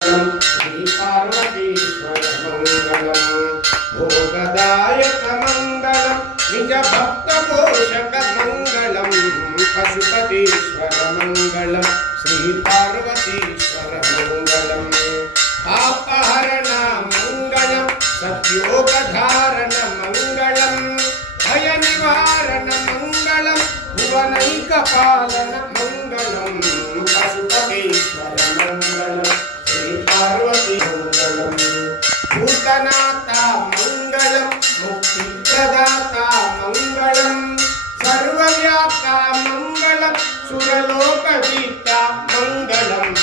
श्री पार्वतीश्वर मंगलम भोगदायक मंगलम निज भक्त पोषक मंगलम पशुपतीश्वर मंगलम श्री पार्वतीश्वर मंगलम पापहरण मंगलम सत्योग धारण मंगलम भय निवारण मंगलम भुवनैक पालन मंगलम पशुपतीश्वर मंगलम श्री पार्वती मंगलम भूतनाथा मंगलम मुक्तिप्रदाता मंगलम सर्वव्याप्ता मंगलम सुरलोकगीता मंगलम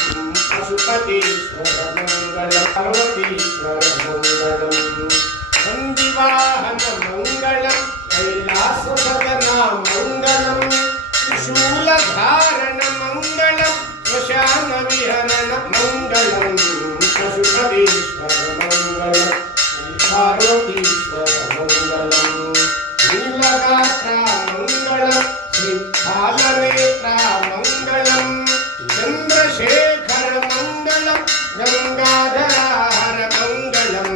पशुपतीश्वर मंगलम पार्वतीश्वर मंगलम नंदिवाहन मंगलम कैलास सदना मंगलम त्रिशूलधारण मंगलम श्मशान विहरण मंगलम पशुपतीश्वर मंगलम पार्वतीश्वर मंगलम नीलगात्रा मंगलम श्रीफालनेत्रा मंगलम चंद्रशेखर मंगलम गंगाधराहर मंगलम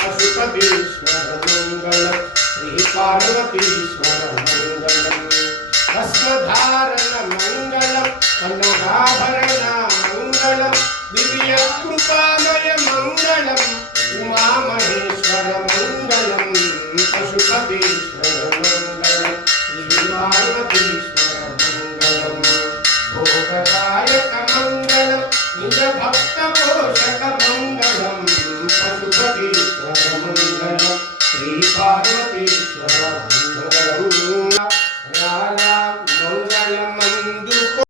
पशुपतीश्वर मंगलम श्री पार्वतीश्वर मंगलम भस्मधारण मंगलम कनकाभरण मंगलम दिव्य कृपामय मंगलम उमा महेश्वर मंगलम पशुपतीश्वर मंगलम श्री पार्वतीश्वर मंगलम भोगदायक मंगलम निज भक्त पोषक मंगलम पशुपतीश्वर मंगलम श्री पार्वतीश्वर मंगलम